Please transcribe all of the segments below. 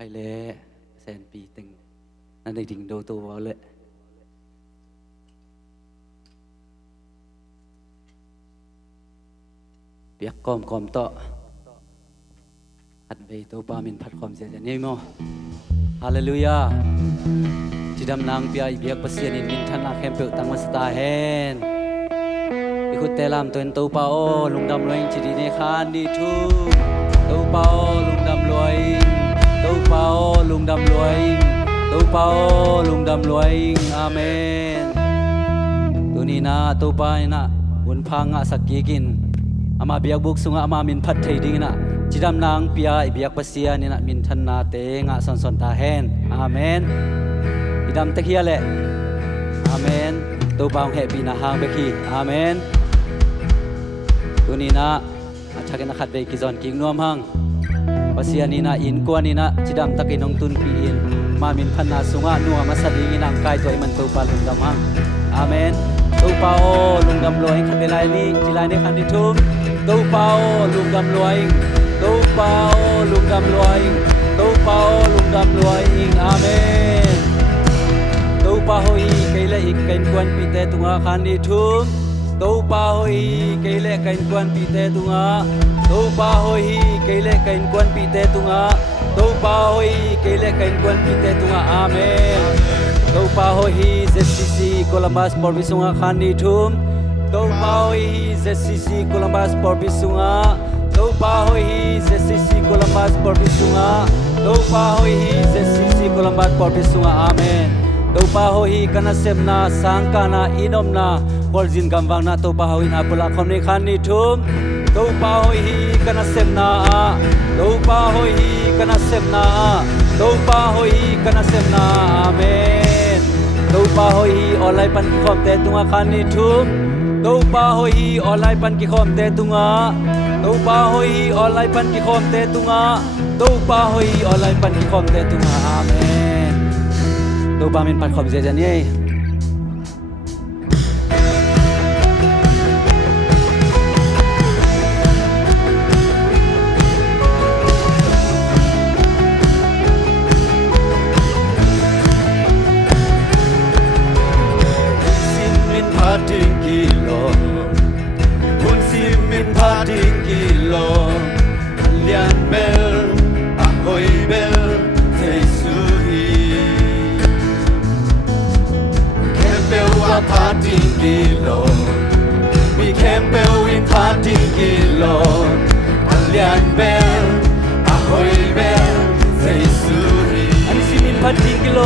ไปเลยแสนปีตึงนั่นได้ดิ่งโดตัวเลยเปียกกอมต่อหัดไปตัวปามินพัดความเสียใจนี่มั้งฮาเลลูยาจิดำนางเปียเบียกปัสยานินมินทันอาเข้มเปิลตั้งมาสตาเฮนอีกุเตลามตัวตัวปาโอลุงดำลอยจิดีในคานดีทูตัวปาโอลุงดำลอยตัวปาโอลุงดำลอยตัวปาโอลุงดำลอยอาเมนตัวนี้นะตัวปานี่นะบุญพังอะสักกี่กินอามาเบียกบุกสุงอามามินพัดไทยดิ้งนะจิดำนางเปียเบียกปัสยานี่นะมินทันนาเตงะสอนตาเฮนอาเมนจิดำตะเคียแหละอาเมนตัวปาของแห่ปีนาหางเบคีอาเมนตัวนี้นะอาชักนักขัดเบกิจอนกิ่งนวมหังปัสยานี่นะอินกวนนี่นะจิดำตะกินองตุนปีอินมามินพันนาสุงะนัวมาสดีงินังกายตัวมันตัวปาลุงดำหังอาเมนตัวปาโอลุงดำลอยขัดเบลายนี่จิลายในขันดิทุมตัวปาโอลุงดำลอยตัวปาโอลุงดำลอยตัวปาโอลุงดำลอยอาเมนตัวปาโฮอีเกลอีกกันกวนปีเตตุงะขันดิทุมตัวปาโฮอีเกลกันกวนปีเตตุงะตัวปาโฮอีเกลกันกวนปีเตตุงะตัวปาโฮอีเกลกันกวนปีเตตุงะอาเมนตัวปาโฮอีเซซิซีโคลัมบัสปอร์บิสุงะขันดิทุมตัวปาโฮอีเซซิซีโคลัมบัสปอร์บิสุงะตัวปาโฮอีเซซิซีโคลัมบัสปอร์บิสุงะตัวปาโฮอีเซซิซีโคลัมบัสปอร์บิสุงะอาเมนตัวปาโฮอีกันนาเซมนาสังกานาอินอมนาบอลจินกัมวังนาตัวปาโฮอีนาปุลาคอมนิคันนิทุมตัวปาโฮอีกันนาเซมนาตัวปาโฮอีกันนาเซมนาตัวปาโฮอีกันนาเซมนาอาเมนตัวปาโฮอีออนไลน์ปันกิคอมเตตุงะคันนิทุมตัวปาโฮอีออนไลน์ปันกิคอมเตตุงะตัวปาโฮอีออนไลน์ปันกิคอมเตตุงะตัวปาโฮอีออนไลน์ปันกิคอมเตตุงะอาเมนตัวปามินปันคอมเจจันเย่มีแคมเปลวินพาติงกิโลอัลยันเบลอะโฮยเบลเซซูฮีอันซิมินพาติงกิโล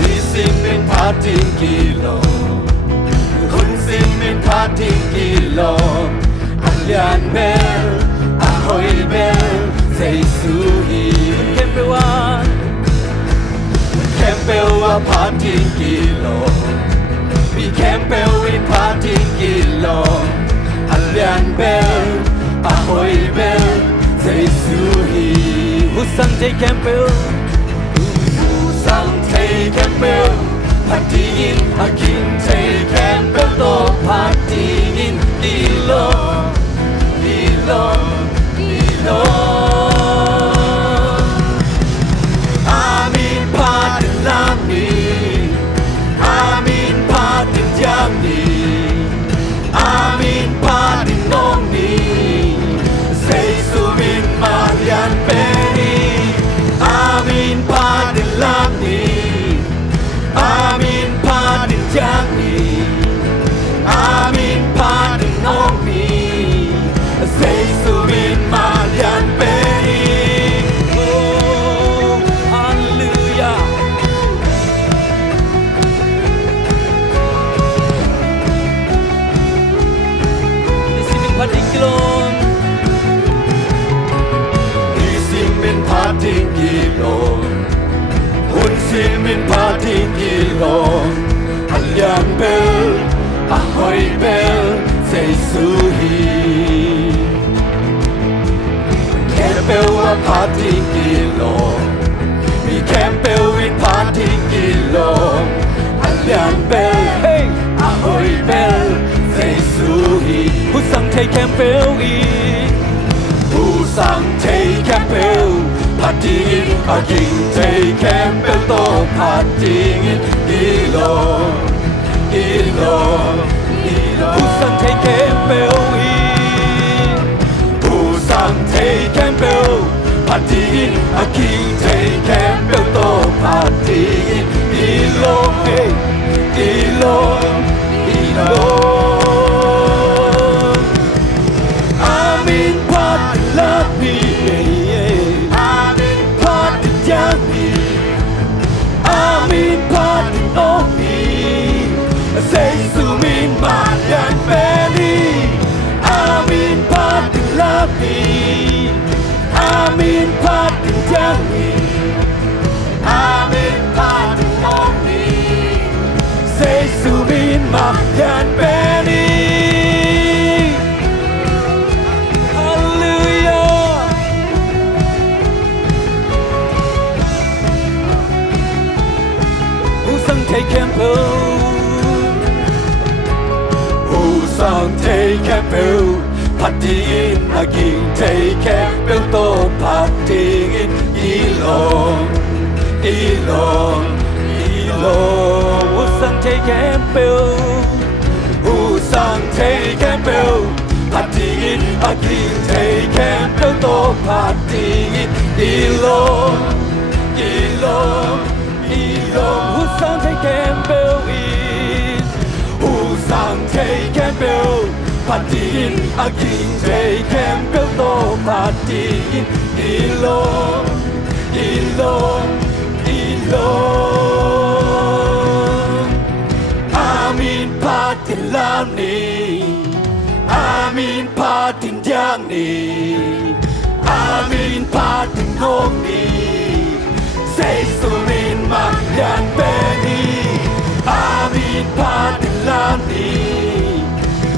มีซิมินพาติงกิโลคุณซิมินพาติงกิโลอัลยันเบลอะโฮยเบลเซซูฮีแคมเปลว่าพาติงกิโลมีแคมเปลวินพาติงกิโลอัลยันเบลอะโฮยเบลเซซูฮีผู้สังเทแคมเปลพาติงินอากินเทแคมเปลโตพาติงินดีโลอามินพาติลามีAmin padin nongni Seisumin marian peni Amin padin lamni Amin padin jangni Amin padin nongni Seisumin marian peni Oh hallelujah Pating kilom Isimin pating kilom Hun simin pating kilom Alyan bel Ahoy bel Say suhi Kempel wa pating kilom Mi kempel win pating kilom Alyan bel Ahoy bel Say suhiผู้สั่งเทแคมเปลอีผู้สั่งเทแคมเปลพ 파티인 아긴 테이캠벨도 파티인 일로 부산 테이캠벨이 부산 테이캠벨 파티인 아긴 테이캠벨도 파티인 일로 아민 파tilami 아민 파tilami 아민 파tilami 세수민 만년베리 아민 파tilami 아민 파tilami 아민 파tilami 세수민 만년베리 Take campbell Husang take campbell Patingin aging take campbell To patingin ilong Husang take campbell Husang take campbell Patingin aging take campbell To patingin ilong Husang take campbell in Husang take campbell Patingin aging take campbell To patingin ilong Amin patilam ni Amin patin jang ni Amin patin ngong ni Say sumin makyan beni Amin patin lam ni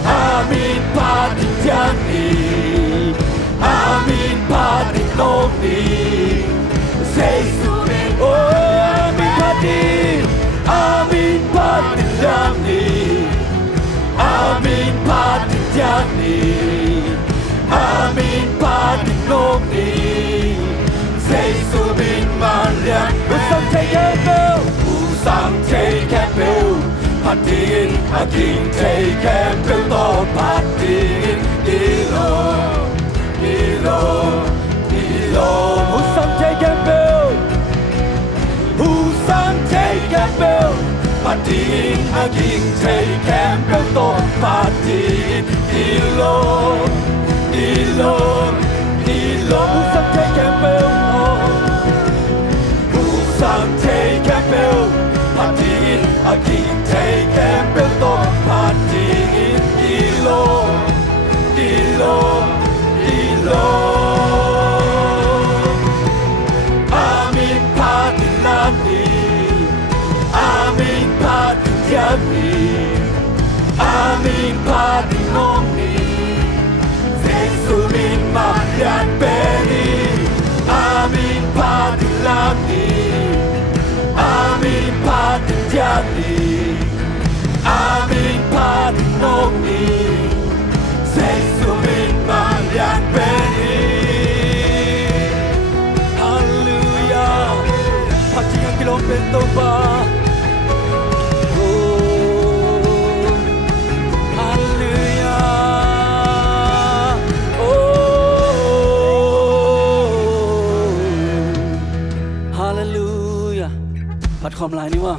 Amin patin jang ni Amin patin ngong ni Say sumin oh Amin patin lam ni Amin patin jang ni Amin patin ngong ni Say sumin manlian Usang take campbell Usang take campbell Patingin aging take campbell To patingin ilong Usang take campbell Usang take campbell Patingin aging take campbell To patingin ilong Usang take campbell Usang take campbell Patingin aging take campbell To patingin ilong Amin patilani Amin patilyani Amin patingongni Sesumin makyan beni Amin patilani Amin patilyani Amin patingongni Sesumin makyan beni Hallelujah Patingan kilong bento baผัดความลายนี่ว่า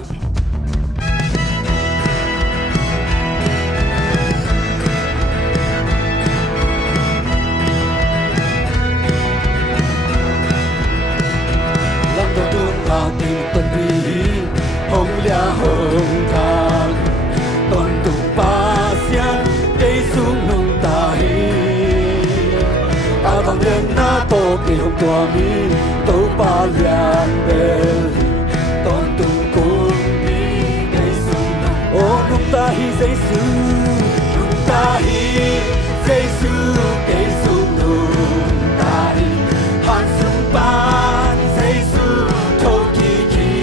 ลังตัวตุนอากินต้นปีหงเลียหงทางต้นตุงปาเสียงได้สูงนุ่งตาหีอาบางเดือนหน้าโตเกี่ยวตัวมีโตปาเลียนเบลTahi Jesu, Tahi Jesu, Jesu nung Tahi Hansung Ban Jesu Tokiki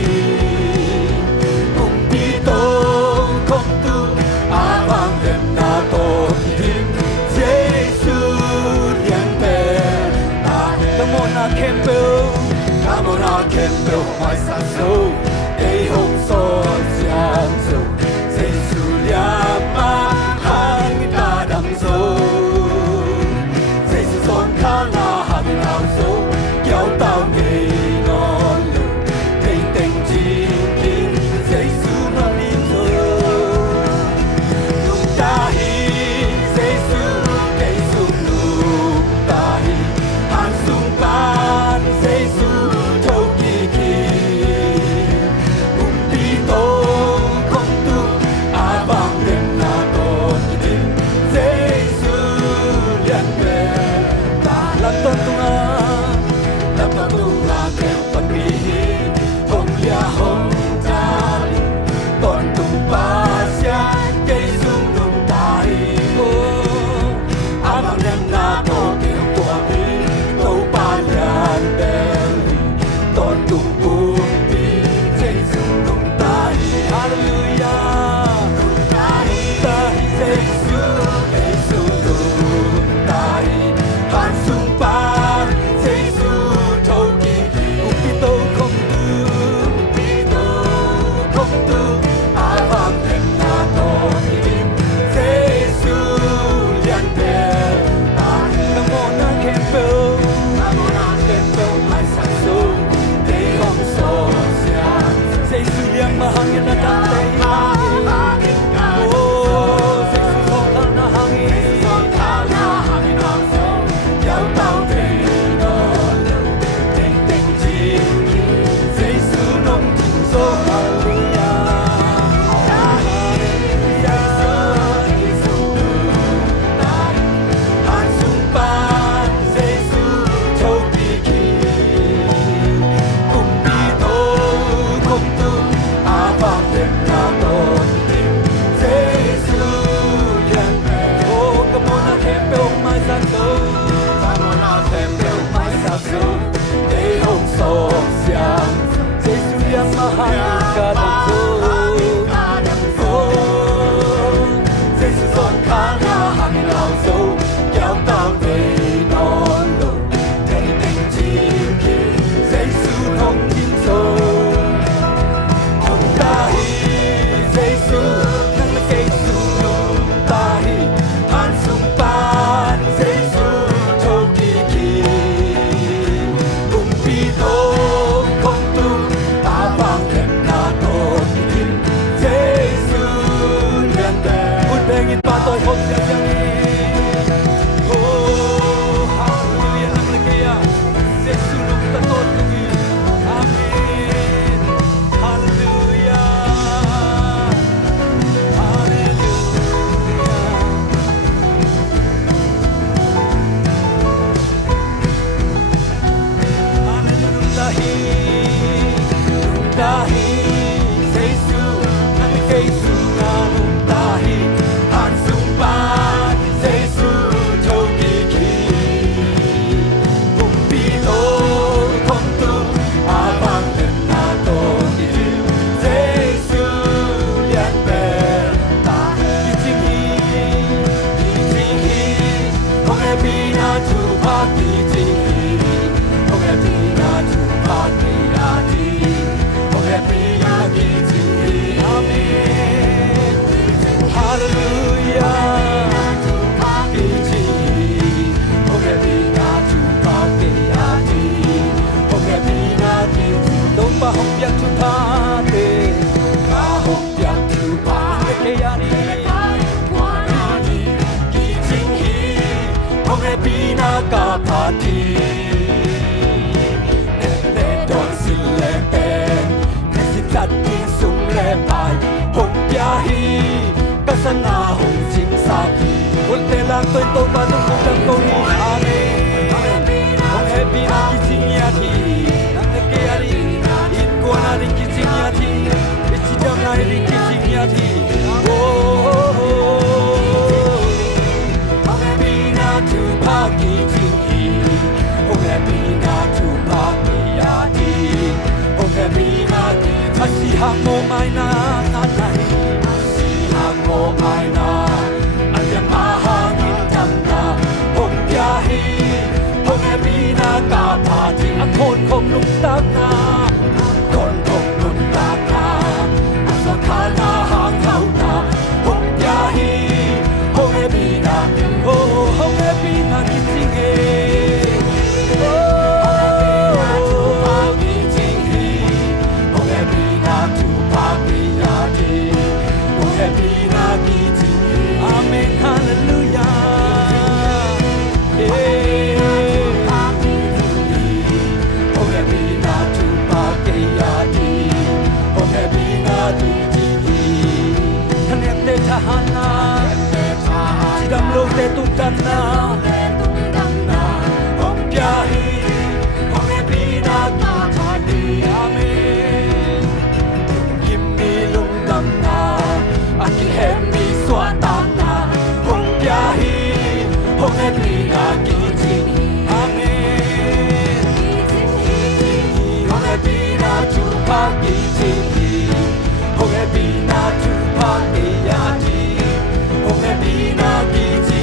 Kung Pitong Kong Tu Abang Dem Na Tokim Jesu Liang Pe Tahi Tamon Na Kempel tempel mai sa so ei hong so xiang so sei su lia ma hang ta dang so sei su son kha la hang lao so giao tao nghề non lu thầy tình chi kinh sei su non đi so nung ta hi sei su cây su nung ta hi han sung ban sei su thâu kỳ kỳ cùng đi tô không tu a vang đêm na tô đi sei su liên về ta làm tôn tung a kêu phần bi hồng lia hồng cha li tôn tung ba sia cây sung nung ta hi ô a vang đêm na tô kêu tua bi tô ba liên về tôn tung bu bi cây sung nung ta hi hallelujah ta hi cây sung nung ta hi han sung ba cây sung thâu kỳ cùng đi tô không tu a vang đêm na tô kim cây sung liên về ta hi nam mô na campbell mai sa so cây hồng so sia cây sung liên ma hang na ta tây ô cây sung so kha na hang giao tao nghề non lu tình tình chi cây sung nông thung so hallelujah han sung ban cây sung thâu kỳ kỳ cùng đi tô không tu a vang đêm na tô tim cây sung liên về ô come on a campbell mai sa so come on a campbell mai sa so cây hồng so xiang cây sung liên ma hang ca đang so cây sung son kha na hang lao so giao tao nghề non lu thầy tình chi kinh cây sung hồng kim so nung ta hi cây sung nang cây sung nung ta hi han sung ban cây sung thâu kỳ kỳ cùng đi tô không tu a vang đêm na tô kim cây sung liên về phút beng in pa tôi không sẽ chẳng đi oh hallelujah nang kaya cây sung nung ta tô kỳ amen hallelujah ka party ne don sin le pen ne si tat tin sung le pai hong pia hi ka sana hong chim sa ki ul te la toi to ba tung tung ko ni amen hong happy na ki sing ya thi nang ke ari in ko na ri ki sing ya thi chi jam na ri ki sing ya thi Pagi tinggi, oh happy na tu pagi adi, oh happy na di, masih hamo mai na nanai, masih hamo mai na, ada mahangin jamna, hong biahi, oh happy na kapati, akon kong lung tang na. đam na hong pia hi hong e pi na ki cha di amen kim mi lung dam na a ki hem mi swa tam na hong pia hi hong e pi na ki chi amen hong e pi na chu pa ki chi hong e pi na chu pa ki ya di hong e pi na ki chi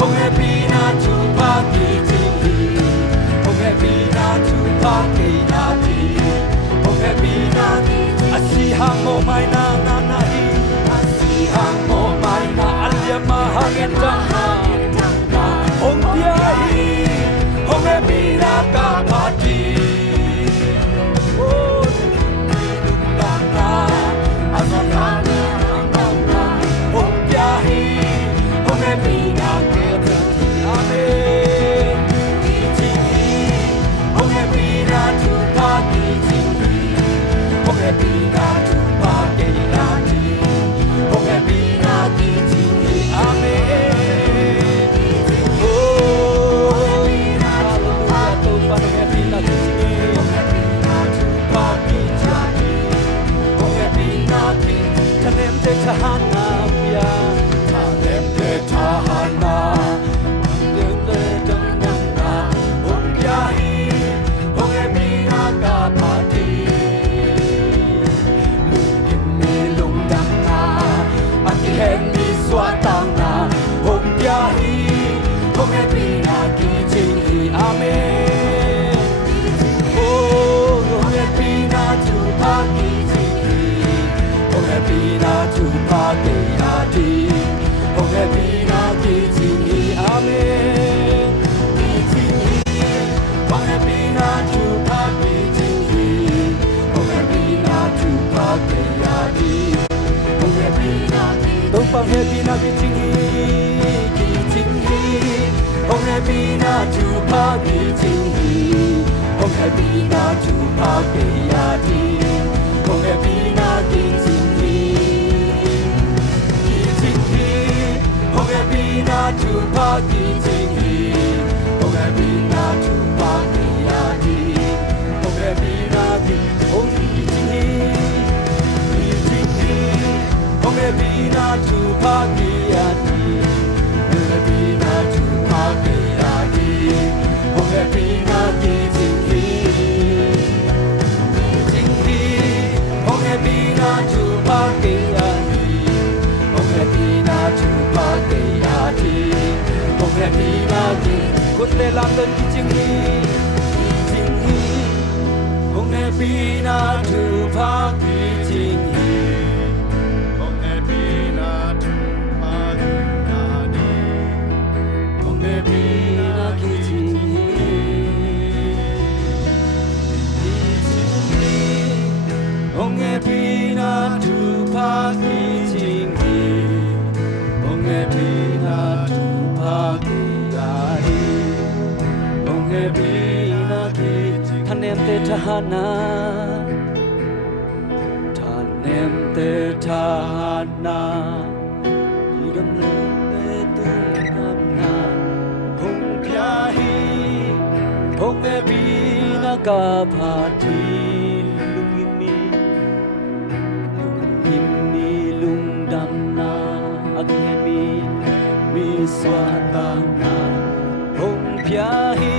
hong e pi na chu pa ki chi hong e pi na chu pa ki ya di hong e pi na ki a si hang mo mai na na na hi a si hang mo mai na alia ma hang na hong pia hi hong e pi na ka pa di oh lung na na a si hang na na hong pia hi hong e pi na ke amen chi hong e pi na chu pa ki chi hong e pi na chu pa ke ya di hong e pi na ki chi amen oh hallelujah to pa hong e pi na ki chi hong e pi na chu pa ki cha di hong e pi na ki ta nem te cha na pia ta nem te cha na Hong e pi na ki ching hi hong e pi na chu pa ki ching hi hong e pi na chu pa ke ya di hong e pi na ki ching hi hong e pi na chu pa ki ching hi hong e pi na chu pa ke ya di hong e pi na ki hong ki ching hi hong e pi na chu pa ki ya di hong e pi na chu pa ke ya di hong e pi na ki ching hi hong e pi na chu pa ke ya di hong e pi na chu pa ke ya di hong e pi na ki kun le lam den ki ching hi hong e pi na chu pa ki ching hi Hong e pi na chu pa ki ching hi hong e pi na chu pa ki ya di hong e pi na ki thanem te thana thanem te thana di dam le te tu nam na hong pya hi hong e pi na ka pha di swatana hong pya hi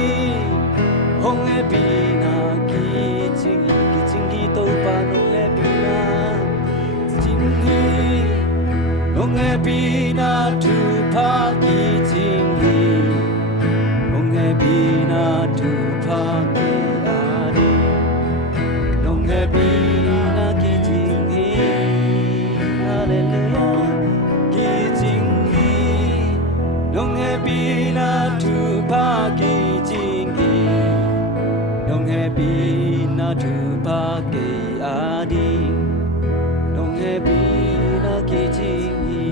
hong e pi na ki ching hi to pa hong e pi na ching hi hong e pi na tu pa ki ching hi hong e pi na tu pa ki a di hong e pi na ki ching hi hallelujah Nong e pi na tu pa ki ching hi Nong e pi na tu pa ki a di Nong e pi na ki ching hi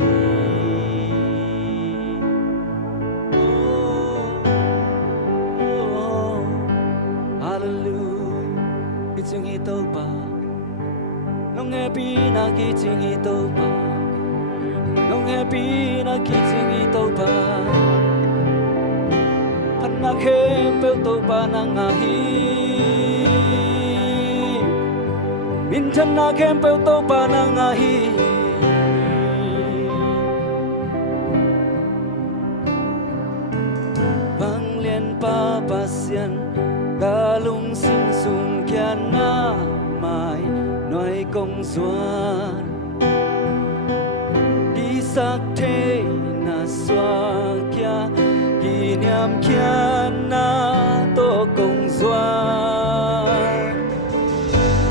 Oh Hallelujah Ki ching hi to pa Nong e pi na ki ching hi to pa happy na kitingi tau pa Pan na kempel tau pa na ngahi Mintan na kempel tau pa na ngahi Bang lien pa pasien Dalung sing sung kian na mai Noi công doan Đi sắc thế na xoa kia Kỷ niệm kia na tô công doan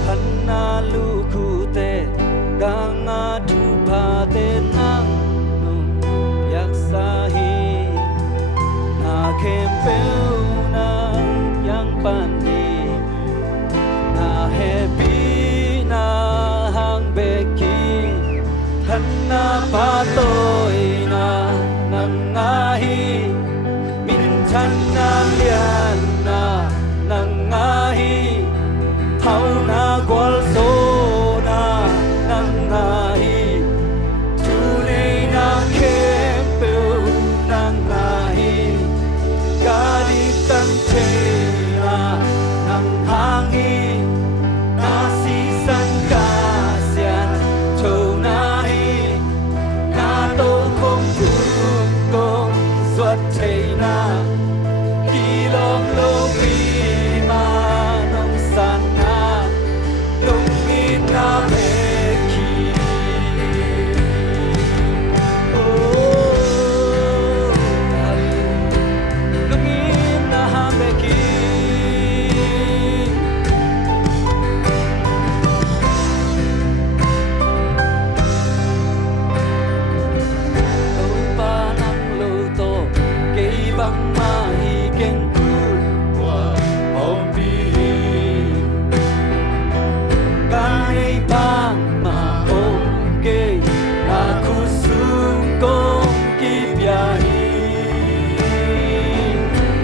Thân na lu khu tê Đang ngã thu pa tê nang nung Yak sa hi Na kem pêu na yang pan đi Na happy na hang beki Thân na pa tôi na nang ngahi Min thân na lian na nang ngahi Hau na gwal so na nang ngahi Tu nei na kempeu nang ngahi Kadi tan te na nang hangi Nasi san kasian châu nahi Na tô không thương công duật thầy na Khi lom lô vi ma nông san na Lung in na mê ki Lung in na mê ki Pa nang lâu to cây băng ma hi keng ku Wa om bi Kai bang ma om ke na ku sung kong ki bia hi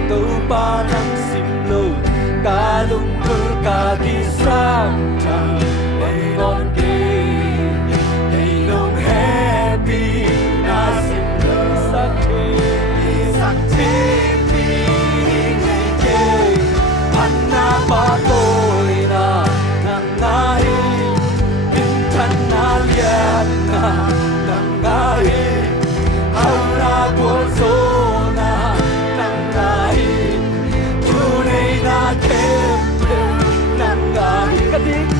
To pa nang sim lo ka lung kul ka ki sam chang Len ngon ke Hey nong happy na sim lo sak te Sắc thế bi ngày kê Pan na pa tôi na nang ngahi Min thân na lian na nang ngahi Hau na buồn số na nang ngahi Tu nei na kem nang ngahi Kadik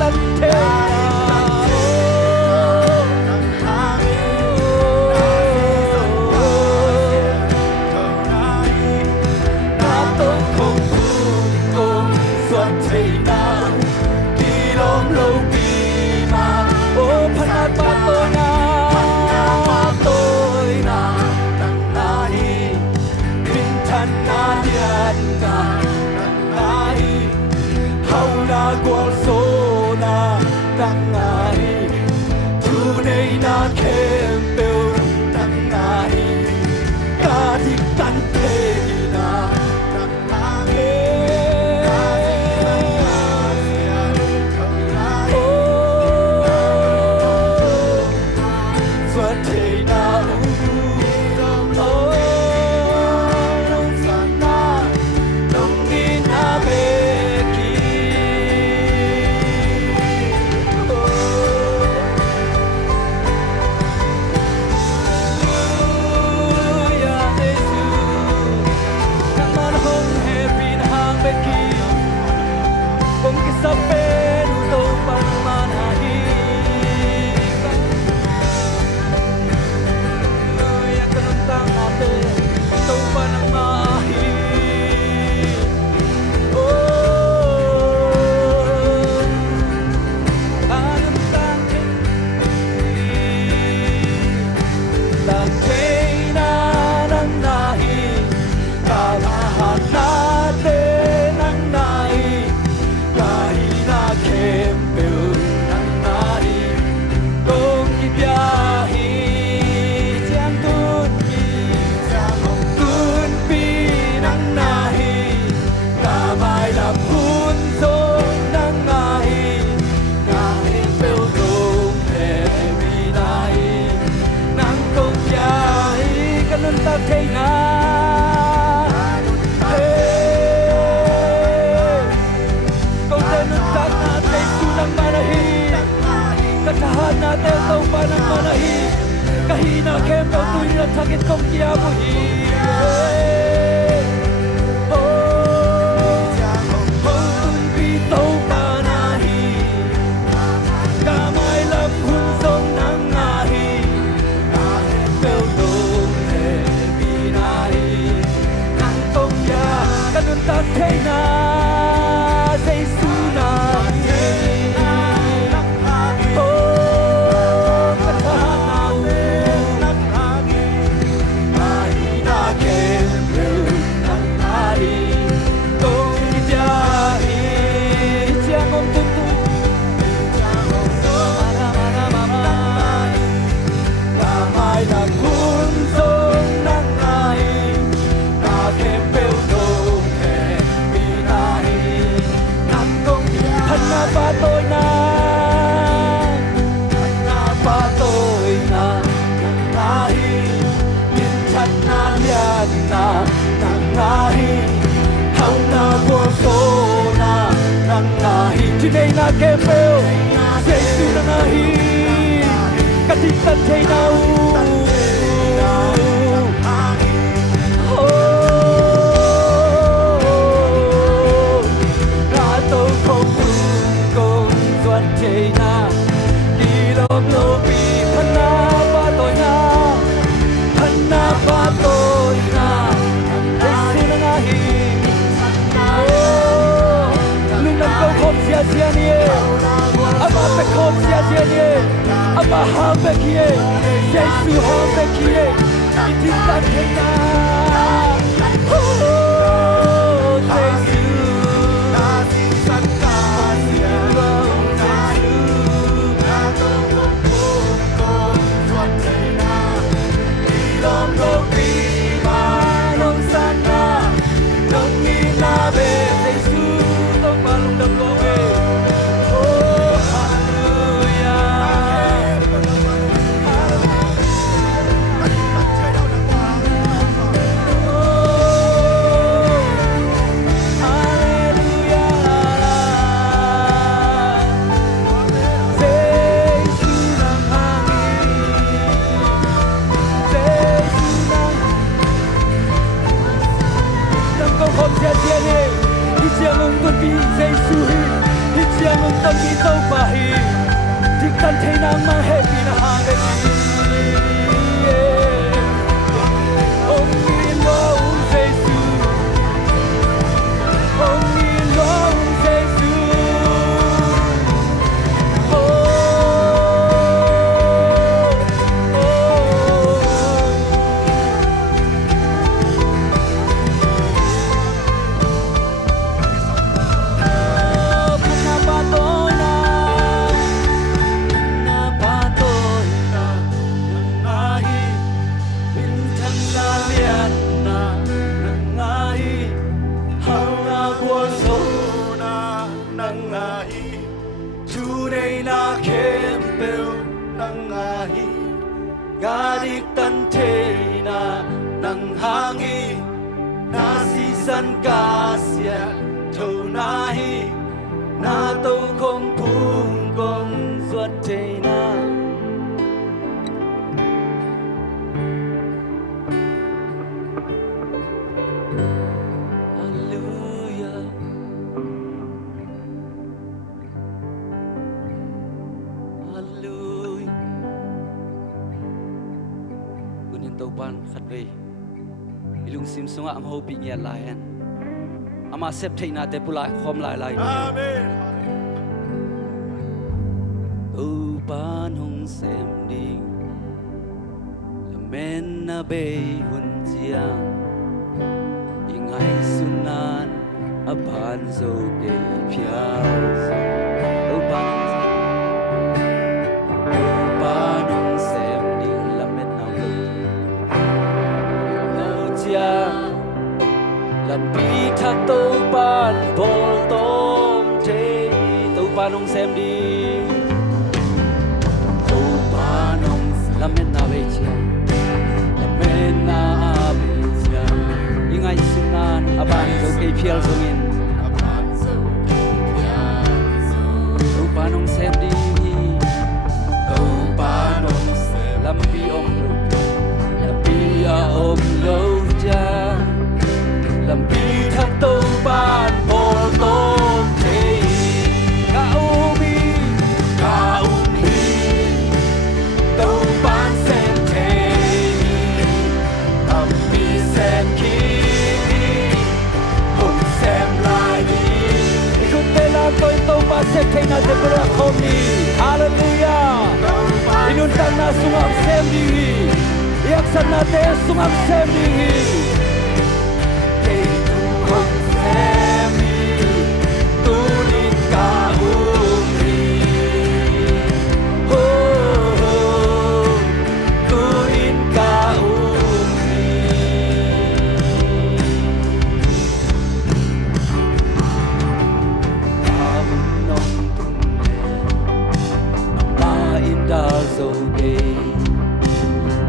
na manahi kahina kem kau tu na thakit kom kia bu hi Today na kempel, Yesus na nahi, katitan tay na Rato không cùng doan tay na, đi lom lopi thana ba tôi na, thana ba tôi na, Yesus na nahi. Sia nie, ama pe khom sia nie, ama ham pe kie, Yesu ham pe kie, itin tan hena. Oh, Yesu, nasi sakaya, Yesu, nato kom swatena, ilom lopi manong sana, nong minabe Yesu, tong balong dam lo. Tan thế nam mang hết vì nó hàng về ông đi lo ông Giêsu ông đi lo ông Giêsu Gadik tan thế na nang hangi nasi san kasya thâu nahi na tâu không phung con ruột thế na Hallelujah Hallelujah tàu ban khát về, ilung sim sunga am ho pi ngia lai an, ama sep thei na te pulai khom lai lai. Amen. Tàu ban hong sem ding, la men na be hun chia, ingai sunan apan zo ke pia. Tàu ban hong sem ding la men na làm bi thác tàu ban bol tôm chế tàu ban ông xem đi tàu ban ông làm men na về chia làm men na về chia ingai sunan aban zo ke phial zongin tàu ban ông xem đi tàu ban ông set thay na te pura khomi hallelujah inun tang na sungam sem di yak san na te sungam sem di te tu hong sem di tu ni ka umi ho tu ni ka umi so day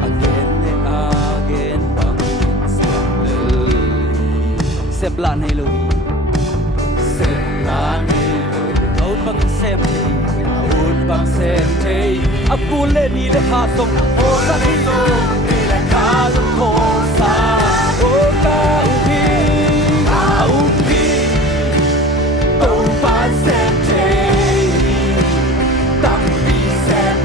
again and again bang seblan hello out bang sem thay akule ni le kha song o sa ni so ni le kha song ko sa o ka upi to pa sem thay tam pi sem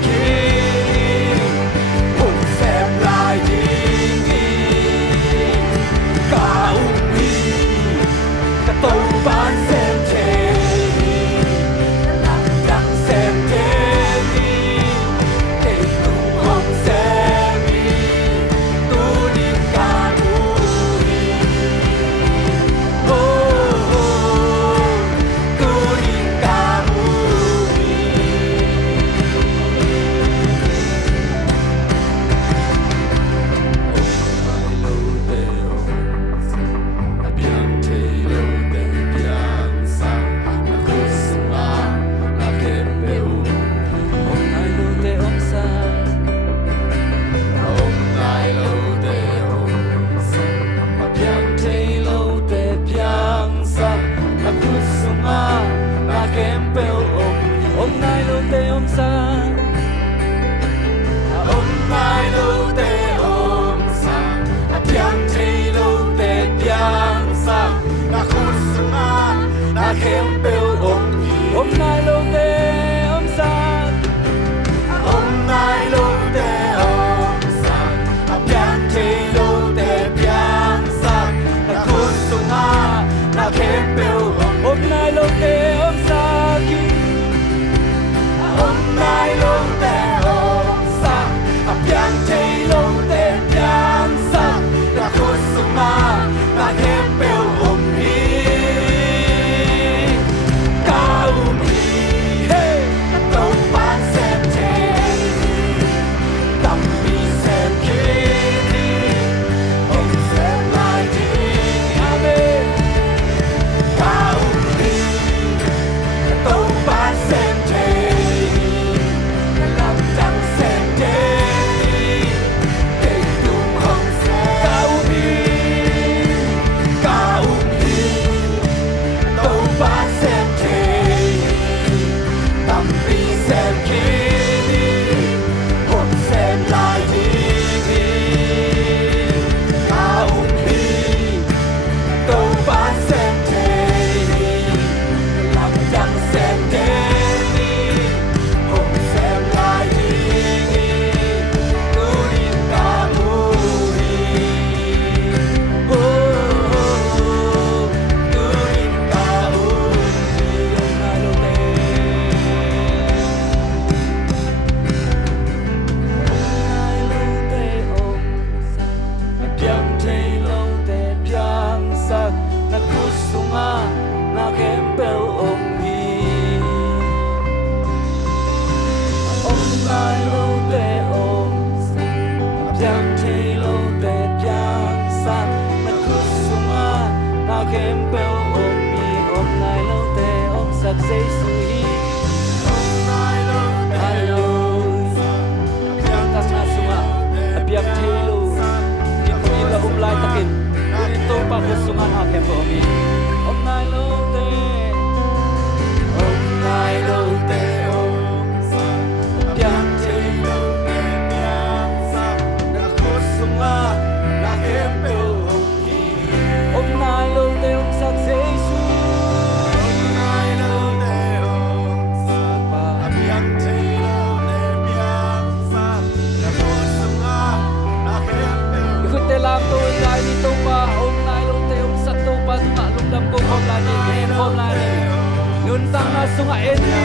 nga sunga enli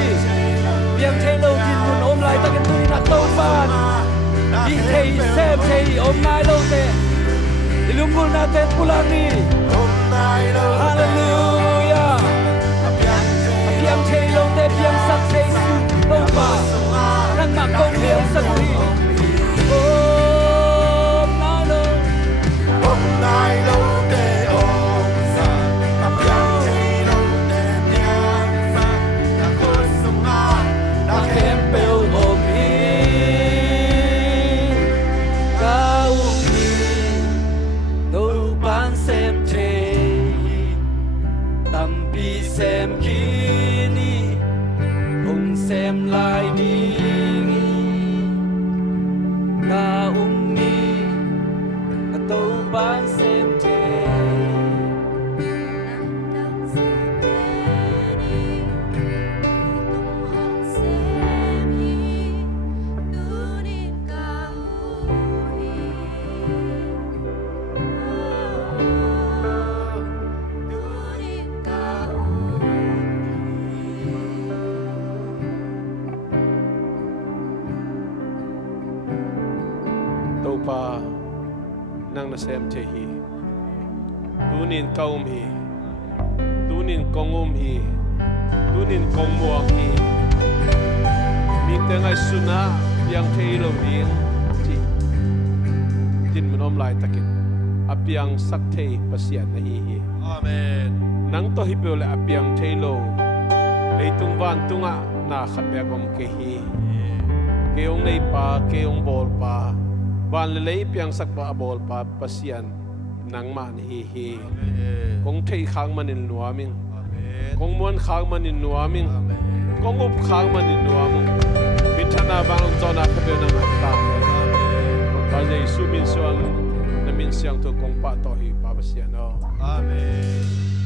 biang thei lo tin mun om lai takin tuni nak to pan i thei sem thei om nai lo te ilungul na te pulani hallelujah biang thei lo te biang sak thei su to pa nang mak kong biang sak ri om nai lo xem kini hùng xem lại đi ta mi ta tâu bán xem thế pa nang na sem te hi tunin kaum hi tunin kongum hi tunin kongmuak hi mi te ngai suna yang thei lo ding ti tin mun om lai takin apiang sak thei pasian na hi amen nang to hi pole apiang thei lo leitung van tunga na khat be gom ke hi keong nei pa keong bol pa van lei piang sak ba bol pa pasian nang man hi hi kong thei khang manin nuaming kong muan khang manin nuaming kong up khang manin nuaming bithana bang zona khabe nang ta ba jai su min suang na min siang to kong pa to hi pa pasian no amen